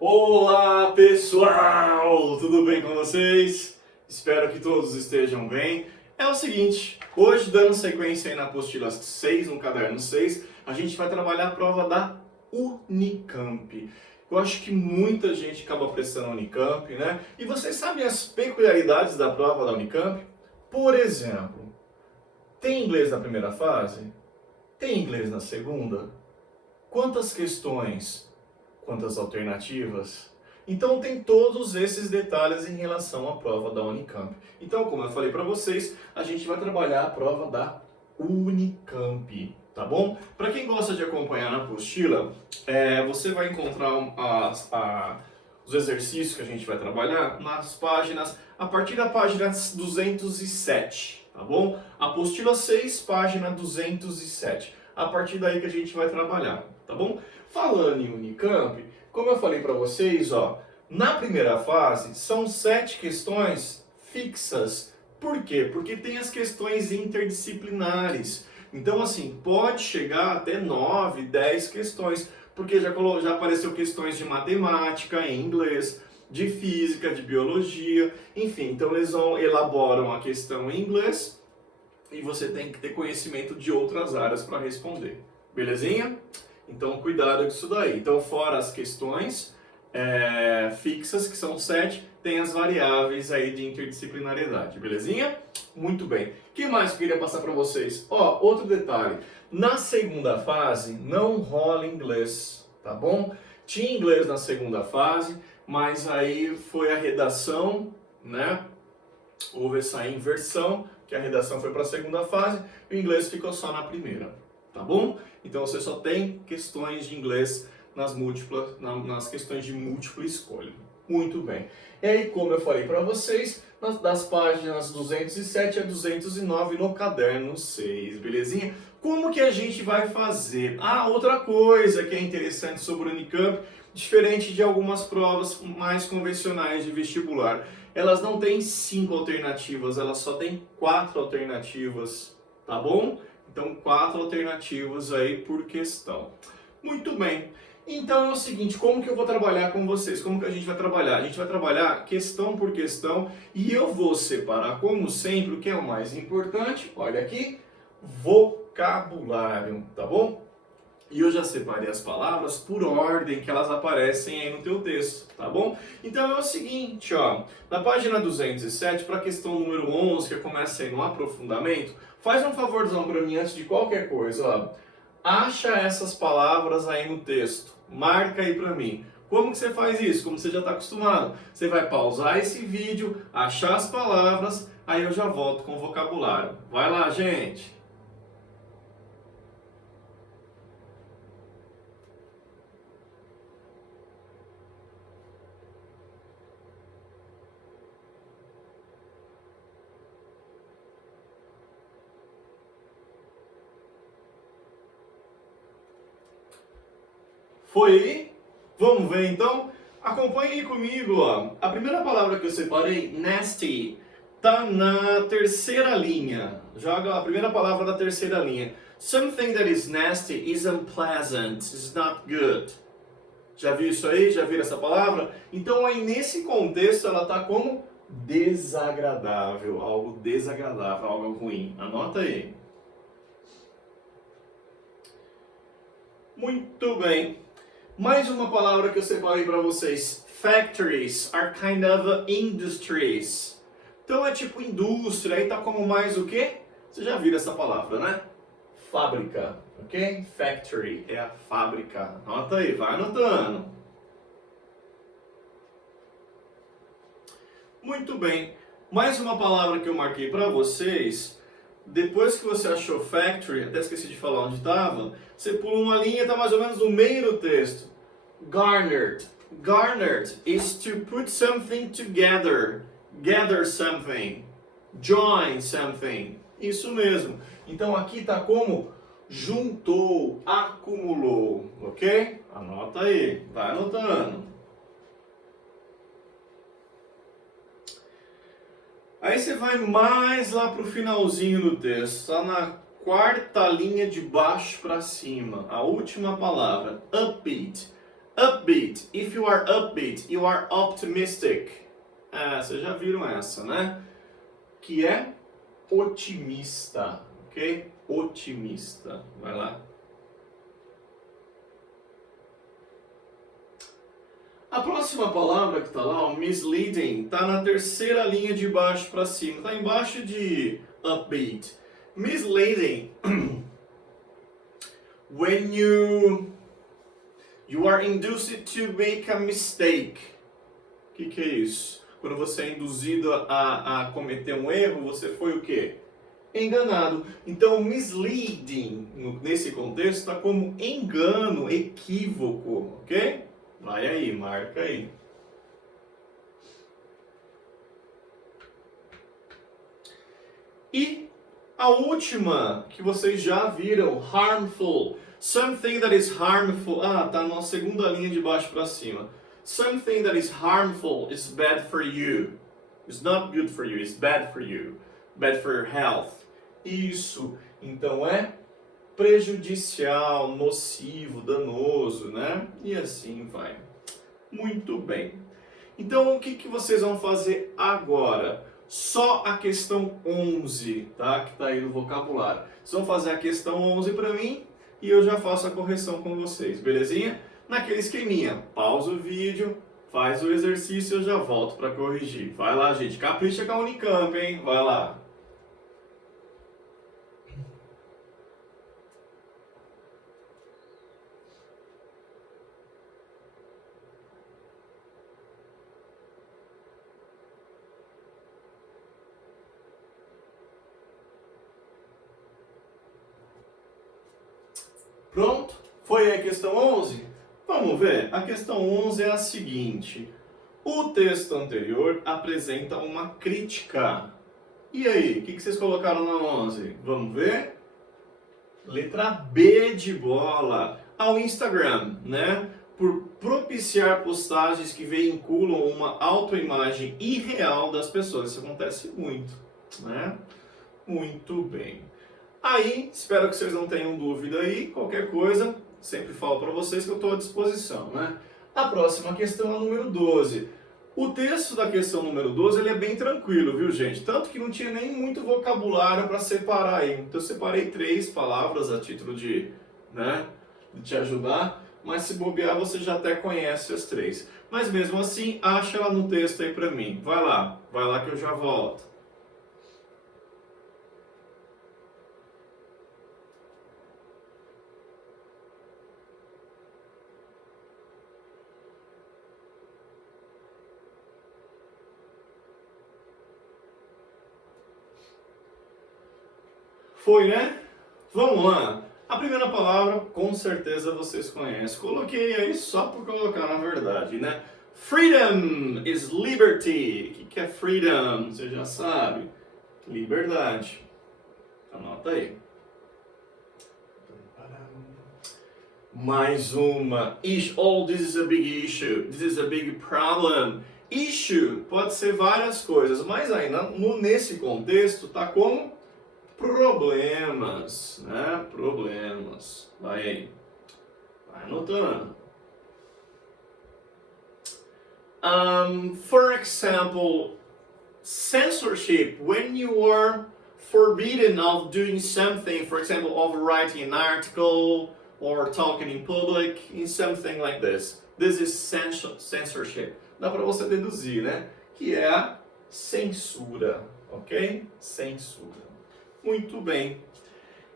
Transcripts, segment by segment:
Olá pessoal, tudo bem com vocês? Espero que todos estejam bem. É o seguinte, hoje dando sequência aí na apostila 6, no caderno 6, a gente vai trabalhar a prova da Unicamp. Eu acho que muita gente acaba prestando a Unicamp, né? E vocês sabem as peculiaridades da prova da Unicamp? Por exemplo, tem inglês na primeira fase? Tem inglês na segunda? Quantas questões? Quantas alternativas? Então tem todos esses detalhes em relação à prova da Unicamp. Então, como eu falei para vocês, a gente vai trabalhar a prova da Unicamp, tá bom? Para quem gosta de acompanhar na apostila, você vai encontrar os exercícios que a gente vai trabalhar nas páginas, a partir da página 207, tá bom? Apostila 6, página 207. A partir daí que a gente vai trabalhar, tá bom? Falando em Unicamp, como eu falei para vocês, ó, na primeira fase são 7 questões fixas. Por quê? Porque tem as questões interdisciplinares. Então, assim, pode chegar até 9, 10 questões, porque já apareceu questões de matemática em inglês, de física, de biologia, enfim. Então, eles elaboram a questão em inglês e você tem que ter conhecimento de outras áreas para responder. Belezinha? Então, cuidado com isso daí. Então, fora as questões fixas, que são 7, tem as variáveis aí de interdisciplinariedade. Belezinha? Muito bem. O que mais eu queria passar para vocês? Ó, outro detalhe. Na segunda fase, não rola inglês, tá bom? Tinha inglês na segunda fase, mas aí foi a redação, né? Houve essa inversão, que a redação foi para a segunda fase, e o inglês ficou só na primeira, tá bom? Então você só tem questões de inglês nas questões de múltipla escolha. Muito bem. E aí, como eu falei para vocês, das páginas 207 a 209 no caderno 6, belezinha? Como que a gente vai fazer? Ah, outra coisa que é interessante sobre o Unicamp, diferente de algumas provas mais convencionais de vestibular, elas não têm 5 alternativas, elas só têm 4 alternativas, tá bom? Então, 4 alternativas aí por questão. Muito bem. Então é o seguinte, como que eu vou trabalhar com vocês? Como que a gente vai trabalhar? A gente vai trabalhar questão por questão e eu vou separar, como sempre, o que é o mais importante, olha aqui, vocabulário, tá bom? E eu já separei as palavras por ordem que elas aparecem aí no teu texto, tá bom? Então é o seguinte, ó, na página 207, para a questão número 11, que começa aí no aprofundamento, faz um favorzão para mim antes de qualquer coisa, ó. Acha essas palavras aí no texto, marca aí para mim. Como que você faz isso? Como você já está acostumado? Você vai pausar esse vídeo, achar as palavras, aí eu já volto com o vocabulário. Vai lá, gente! Foi aí? Vamos ver então? Acompanhe aí comigo, ó. A primeira palavra que eu separei, nasty, tá na terceira linha. Joga a primeira palavra da terceira linha. Something that is nasty is unpleasant, is not good. Já viu isso aí? Já viram essa palavra? Então aí nesse contexto ela tá como desagradável, algo desagradável, algo ruim. Anota aí. Muito bem. Mais uma palavra que eu separei para vocês. Factories are kind of industries. Então é tipo indústria, aí tá como mais o quê? Você já viu essa palavra, né? Fábrica, ok? Factory é a fábrica. Anota aí, vai anotando. Muito bem. Mais uma palavra que eu marquei para vocês. Depois que você achou factory, até esqueci de falar onde estava, você pula uma linha e está mais ou menos no meio do texto. Garnered. Garnered is to put something together. Gather something. Join something. Isso mesmo. Então aqui está como juntou, acumulou. Ok? Anota aí. Vai anotando. Aí você vai mais lá para o finalzinho do texto, está na quarta linha de baixo para cima, a última palavra, upbeat. Upbeat. If you are upbeat, you are optimistic. Ah, vocês já viram essa, né? Que é otimista, ok? Otimista. Vai lá. A próxima palavra que está lá, o misleading, está na terceira linha de baixo para cima. Está embaixo de upbeat. Misleading. When you are induced to make a mistake. O que é isso? Quando você é induzido a cometer um erro, você foi o quê? Enganado. Então, misleading, nesse contexto, está como engano, equívoco, ok? Vai aí, marca aí. E a última, que vocês já viram, harmful. Something that is harmful. Ah, tá na segunda linha de baixo para cima. Something that is harmful is bad for you. It's not good for you, it's bad for you. Bad for your health. Isso, então é prejudicial, nocivo, danoso, né? E assim vai. Muito bem. Então, o que vocês vão fazer agora? Só a questão 11, tá? Que está aí no vocabulário. Vocês vão fazer a questão 11 para mim e eu já faço a correção com vocês, belezinha? Naquele esqueminha, pausa o vídeo, faz o exercício e eu já volto para corrigir. Vai lá, gente, capricha com a Unicamp, hein? Vai lá. Pronto? Foi a questão 11? Vamos ver. A questão 11 é a seguinte. O texto anterior apresenta uma crítica. E aí, o que vocês colocaram na 11? Vamos ver? Letra B de bola. Ao Instagram, né? Por propiciar postagens que veiculam uma autoimagem irreal das pessoas. Isso acontece muito, né? Muito bem. Aí, espero que vocês não tenham dúvida aí, qualquer coisa, sempre falo para vocês que eu estou à disposição, né? A próxima questão é a número 12. O texto da questão número 12 ele é bem tranquilo, viu, gente? Tanto que não tinha nem muito vocabulário para separar aí. Então eu separei 3 palavras a título de, né, de te ajudar, mas se bobear você já até conhece as 3. Mas mesmo assim, acha ela no texto aí para mim. Vai lá que eu já volto. Foi, né? Vamos lá. A primeira palavra, com certeza vocês conhecem. Coloquei aí só por colocar na verdade, né? Freedom is liberty. O que é freedom? Você já sabe. Liberdade. Anota aí. Mais uma. This is a big issue. This is a big problem. Issue pode ser várias coisas, mas aí nesse contexto tá como problemas, né? Problemas. Vai aí. Vai anotando. For example, censorship. When you are forbidden of doing something, for example, of writing an article or talking in public, in something like this. This is censorship. Dá para você deduzir, né? Que é a censura, ok? Censura. Muito bem.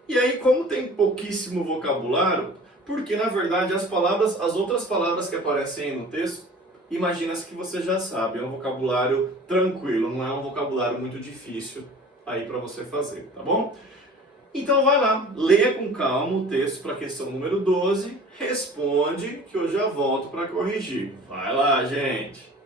E aí, como tem pouquíssimo vocabulário, porque na verdade as outras palavras que aparecem aí no texto, imagina-se que você já sabe, é um vocabulário tranquilo, não é um vocabulário muito difícil aí para você fazer, tá bom? Então vai lá, leia com calma o texto para a questão número 12, responde que eu já volto para corrigir. Vai lá, gente!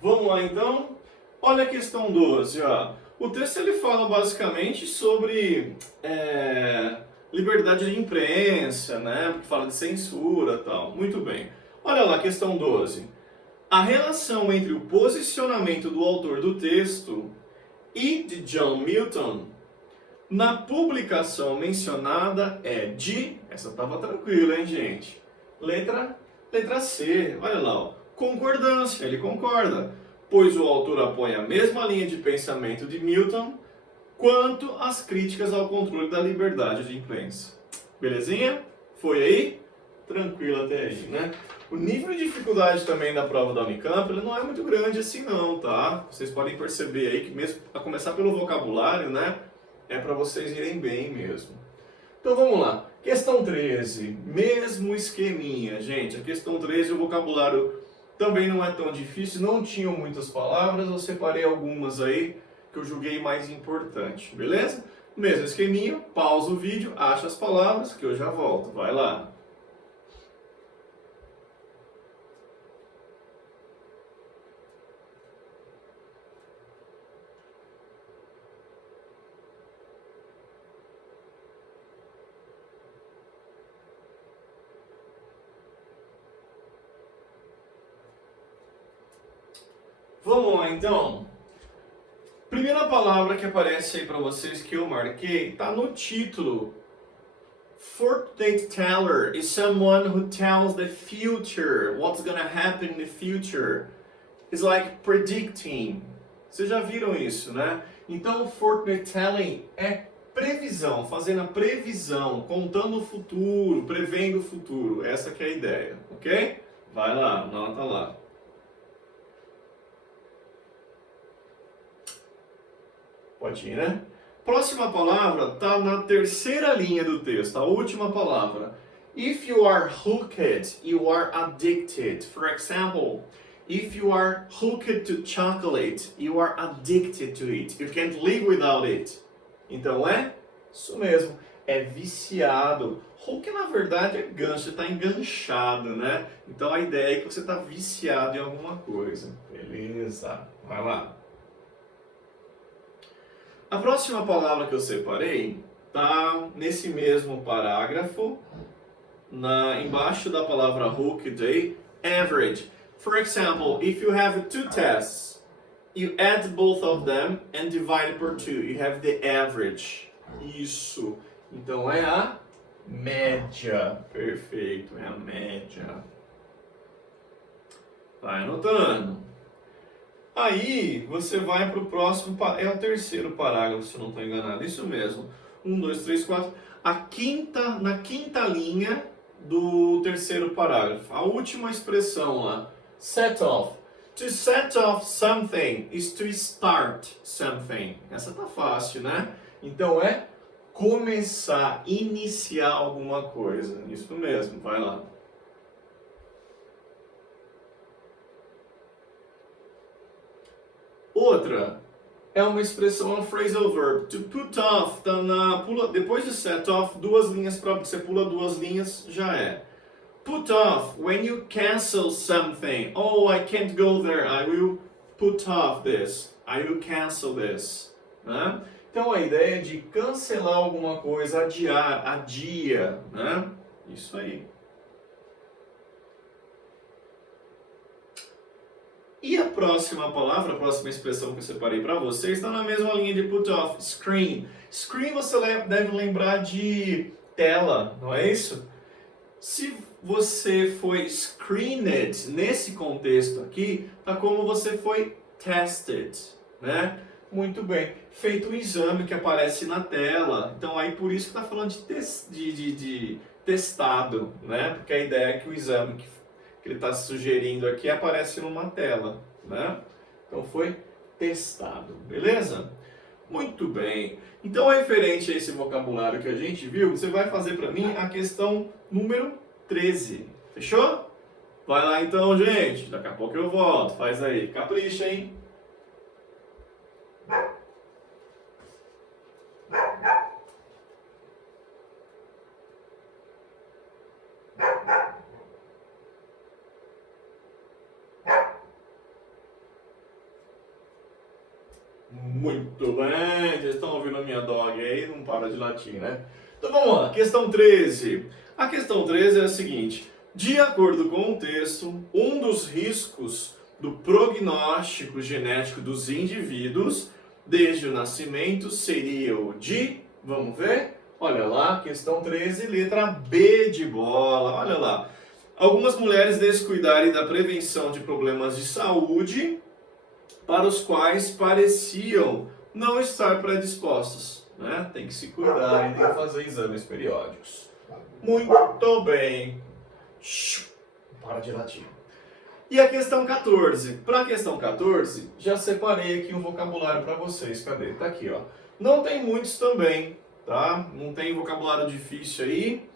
Vamos lá então? Olha a questão 12, ó. O texto ele fala basicamente sobre liberdade de imprensa, né? Porque fala de censura e tal. Muito bem. Olha lá, questão 12. A relação entre o posicionamento do autor do texto e de John Milton na publicação mencionada é de... Essa estava tranquila, hein, gente? Letra C. Olha lá, ó. Concordância. Ele concorda, pois o autor apoia a mesma linha de pensamento de Milton quanto às críticas ao controle da liberdade de imprensa. Belezinha? Foi aí? Tranquilo até aí, né? O nível de dificuldade também da prova da Unicamp ele não é muito grande assim não, tá? Vocês podem perceber aí que mesmo a começar pelo vocabulário, né? É para vocês irem bem mesmo. Então vamos lá. Questão 13. Mesmo esqueminha, gente. A questão 13, o vocabulário também não é tão difícil. Não tinham muitas palavras. Eu separei algumas aí que eu julguei mais importante. Beleza? Mesmo esqueminha. Pausa o vídeo, acha as palavras que eu já volto. Vai lá. Vamos lá então. Primeira palavra que aparece aí para vocês que eu marquei está no título. Fortune teller is someone who tells the future, what's gonna happen in the future. It's like predicting. Vocês já viram isso, né? Então, fortune telling é previsão, fazendo a previsão, contando o futuro, prevendo o futuro. Essa que é a ideia, ok? Vai lá, anota lá. Pode ir, né? Próxima palavra está na terceira linha do texto, a última palavra. If you are hooked, you are addicted. For example, if you are hooked to chocolate, you are addicted to it. You can't live without it. Então é isso mesmo, é viciado. Hook na verdade é gancho, está enganchado, né? Então a ideia é que você está viciado em alguma coisa. Beleza, vai lá. A próxima palavra que eu separei está nesse mesmo parágrafo, embaixo da palavra hooked aí, average. For example, if you have two tests, you add both of them and divide por 2. You have the average. Isso. Então é a média. Perfeito, é a média. Vai anotando. Aí você vai para o próximo, é o terceiro parágrafo, se eu não estou enganado, isso mesmo. 1, 2, 3, 4. Na quinta linha do terceiro parágrafo. A última expressão lá. Set off. To set off something is to start something. Essa tá fácil, né? Então é começar, iniciar alguma coisa. Isso mesmo, vai lá. Outra é uma expressão, um phrasal verb. To put off, tá depois de set off, duas linhas, você pula duas linhas, já é. Put off, when you cancel something. Oh, I can't go there, I will put off this. I will cancel this. Né? Então a ideia é de cancelar alguma coisa, adiar, adia. Né? Isso aí. E a próxima palavra, a próxima expressão que eu separei para vocês está na mesma linha de put off, screen. Screen você deve lembrar de tela, não é isso? Se você foi screened nesse contexto aqui, tá como você foi tested, né? Muito bem. Feito um exame que aparece na tela. Então aí por isso que está falando de testado, né? Porque a ideia é que o exame que ele está sugerindo aqui aparece numa tela, né? Então foi testado, beleza? Muito bem. Então, referente a esse vocabulário que a gente viu, você vai fazer para mim a questão número 13. Fechou? Vai lá então, gente. Daqui a pouco eu volto. Faz aí. Capricha, hein? Muito bem, vocês estão ouvindo a minha dog aí, não para de latir, né? Então vamos lá, questão 13. A questão 13 é a seguinte: de acordo com o texto, um dos riscos do prognóstico genético dos indivíduos desde o nascimento seria o de, vamos ver? Olha lá, questão 13, letra B de bola, olha lá. Algumas mulheres descuidarem da prevenção de problemas de saúde para os quais pareciam não estar predispostas, né? Tem que se cuidar e tem que fazer exames periódicos. Muito bem. Para de latir. E a questão 14. Para a questão 14, já separei aqui um vocabulário para vocês. Cadê? Tá aqui, ó. Não tem muitos também, tá? Não tem vocabulário difícil aí.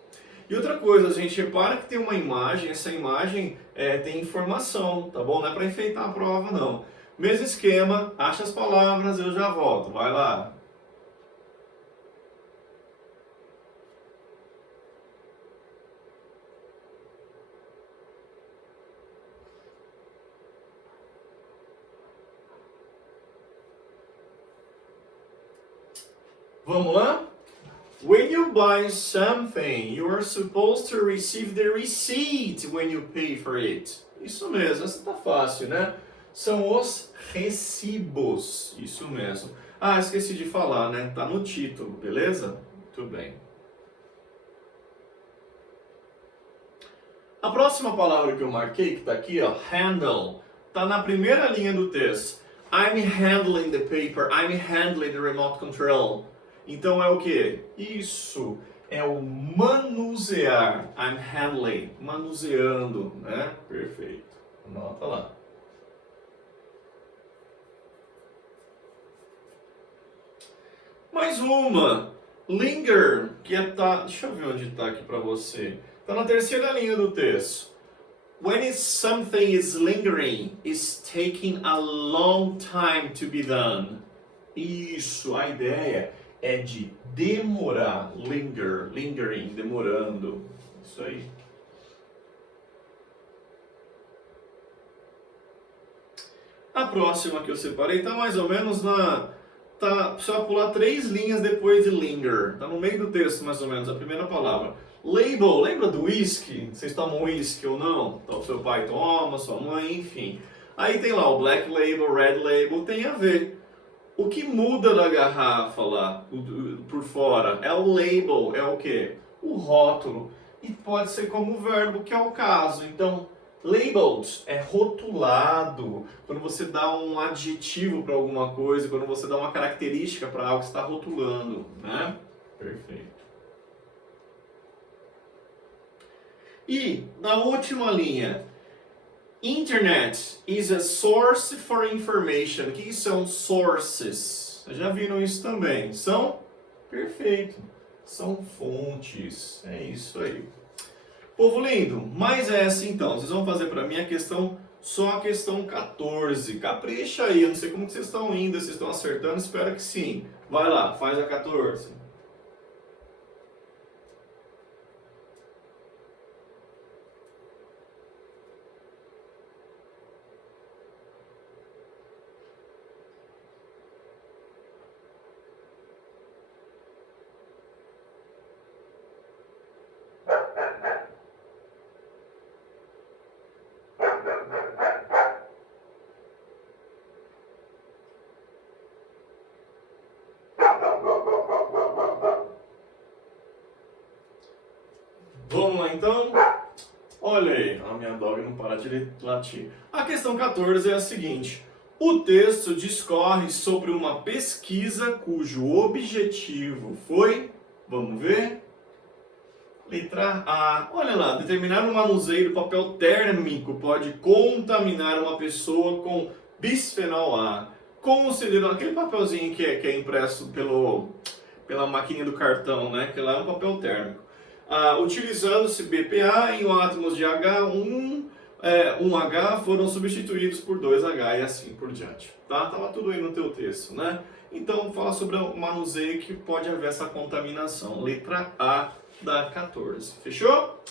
E outra coisa, a gente repara que tem uma imagem, essa imagem tem informação, tá bom? Não é para enfeitar a prova, não. Mesmo esquema, acha as palavras, eu já volto. Vai lá. Vamos lá? When you buy something, you are supposed to receive the receipt when you pay for it. Isso mesmo, essa tá fácil, né? São os recibos, isso mesmo. Ah, esqueci de falar, né? Tá no título, beleza? Muito bem. A próxima palavra que eu marquei, que tá aqui, ó, handle, tá na primeira linha do texto. I'm handling the paper, I'm handling the remote control. Então é o que? Isso, é o manusear. I'm handling, manuseando, né? Perfeito. Anota lá. Mais uma. Linger, que tá... Deixa eu ver onde tá aqui para você. Tá na terceira linha do texto. When something is lingering, it's taking a long time to be done. Isso, a ideia é de demorar, lingering, demorando, isso aí. A próxima que eu separei está mais ou menos você vai pular 3 linhas depois de linger, tá no meio do texto mais ou menos, a primeira palavra. Label, lembra do whisky? Vocês tomam whisky ou não? Então seu pai toma, sua mãe, enfim. Aí tem lá o black label, red label, tem a ver. O que muda da garrafa lá, por fora, é o label, é o quê? O rótulo. E pode ser como verbo, que é o caso. Então, labeled é rotulado. Quando você dá um adjetivo para alguma coisa, quando você dá uma característica para algo que está rotulando, né? Perfeito. E, na última linha, Internet is a source for information. O que são sources? Vocês já viram isso também? São? Perfeito. São fontes. É isso aí. Povo lindo, mais essa então. Vocês vão fazer para mim a questão, só a questão 14. Capricha aí, eu não sei como que vocês estão indo, vocês estão acertando, espero que sim. Vai lá, faz a 14. Vamos lá então? Olha aí, a minha dog não para de latir. A questão 14 é a seguinte. O texto discorre sobre uma pesquisa cujo objetivo foi, vamos ver? Letra A. Olha lá, determinar um manuseio do papel térmico pode contaminar uma pessoa com bisfenol A. Considerando aquele papelzinho que é impresso pela maquininha do cartão, né? Que lá é um papel térmico. Utilizando-se BPA em átomos de H1, 1H foram substituídos por 2H e assim por diante. Tá? Tava tudo aí no teu texto, né? Então fala sobre o manuseio que pode haver essa contaminação. Letra A da 14. Fechou?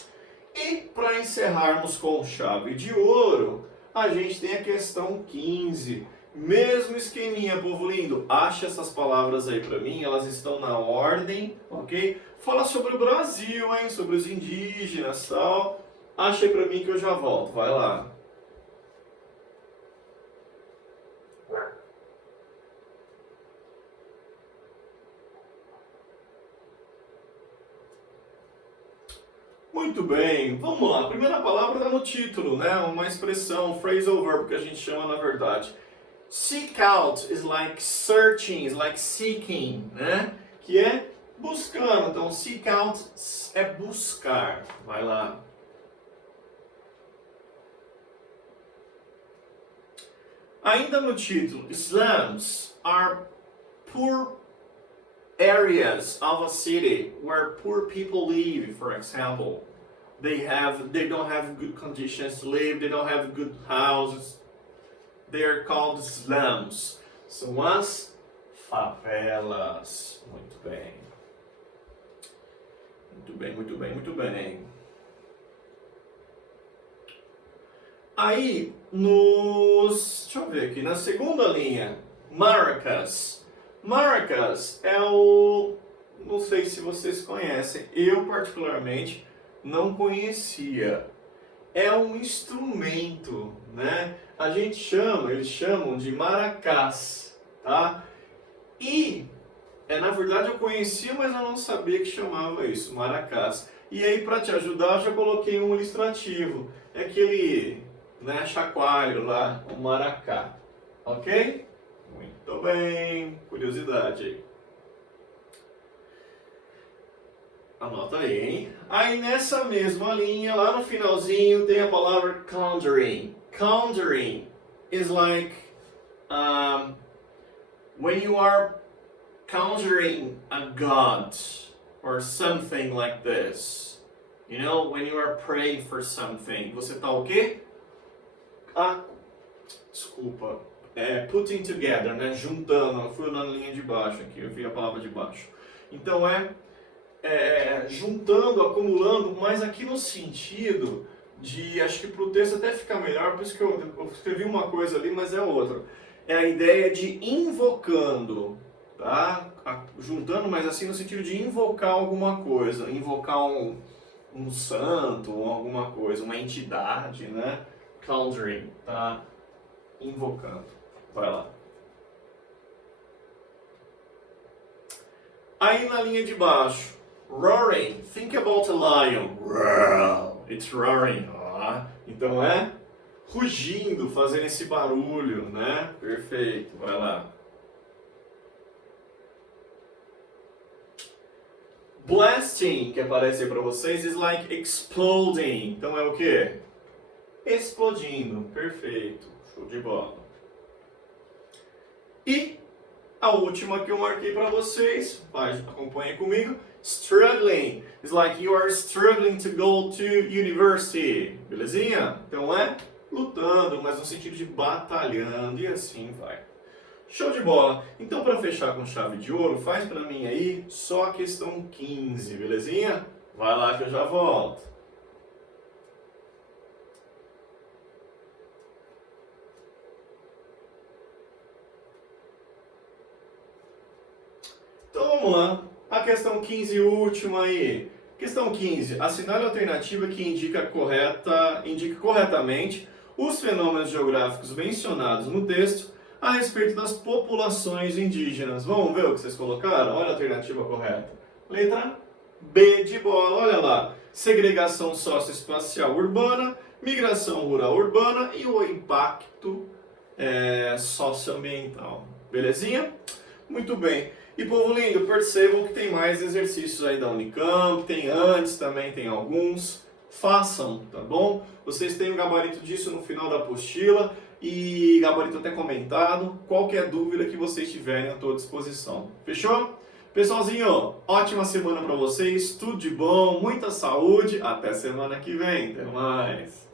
E para encerrarmos com chave de ouro, a gente tem a questão 15, Mesmo esqueminha, povo lindo. Acha essas palavras aí pra mim, elas estão na ordem, ok? Fala sobre o Brasil, hein? Sobre os indígenas e tal. Acha aí pra mim que eu já volto. Vai lá. Muito bem, vamos lá. A primeira palavra está no título, né? Uma expressão, phrasal verb que a gente chama na verdade. Seek out is like searching, is like seeking, né? Que é buscando. Então, seek out é buscar. Vai lá. Ainda no título, slums are poor areas of a city where poor people live, for example. They don't have good conditions to live, they don't have good houses. They are called slums. São as favelas. Muito bem. Muito bem, muito bem, muito bem. Aí, deixa eu ver aqui, na segunda linha, maracas. Maracas é não sei se vocês conhecem, eu particularmente não conhecia. É um instrumento, né? Eles chamam de maracás, tá? E, na verdade eu conhecia, mas eu não sabia que chamava isso, maracás. E aí, para te ajudar, eu já coloquei um ilustrativo. É aquele, né, chacoalho lá, o maracá, ok? Muito bem, curiosidade aí. Anota aí, hein? Aí nessa mesma linha, lá no finalzinho, tem a palavra conjuring. Conjuring is like when you are conjuring a god or something like this. You know, when you are praying for something. Você tá o quê? Desculpa. Putting together, né? Juntando. Eu fui na linha de baixo aqui, eu vi a palavra de baixo. Então juntando, acumulando, mas aqui no sentido de, acho que para o texto até ficar melhor, por isso que eu escrevi uma coisa ali, mas é outra. É a ideia de invocando, tá? Juntando, mas assim no sentido de invocar alguma coisa, invocar um santo ou alguma coisa, uma entidade, né? Conjuring, tá? Invocando. Vai lá. Aí na linha de baixo, roaring. Think about a lion. Roar. It's roaring. Então rugindo, fazendo esse barulho, né? Perfeito. Vai lá. Blasting, que aparece aí pra vocês, is like exploding. Então é o quê? Explodindo. Perfeito. Show de bola. E a última que eu marquei para vocês, acompanhem comigo, struggling. It's like you are struggling to go to university. Belezinha? Então lutando, mas no sentido de batalhando e assim vai. Show de bola. Então para fechar com chave de ouro, faz para mim aí só a questão 15, belezinha? Vai lá que eu já volto. Então vamos lá, a questão 15 última aí. Questão 15. Assinale a alternativa que indica corretamente os fenômenos geográficos mencionados no texto a respeito das populações indígenas. Vamos ver o que vocês colocaram? Olha a alternativa correta. Letra B de bola, olha lá. Segregação socioespacial urbana, migração rural urbana e o impacto socioambiental. Belezinha? Muito bem. E povo lindo, percebam que tem mais exercícios aí da Unicamp, tem antes também, tem alguns. Façam, tá bom? Vocês têm um gabarito disso no final da apostila e gabarito até comentado. Qualquer dúvida que vocês tiverem, eu estou à disposição. Fechou? Pessoalzinho, ótima semana para vocês, tudo de bom, muita saúde, até semana que vem. Até mais!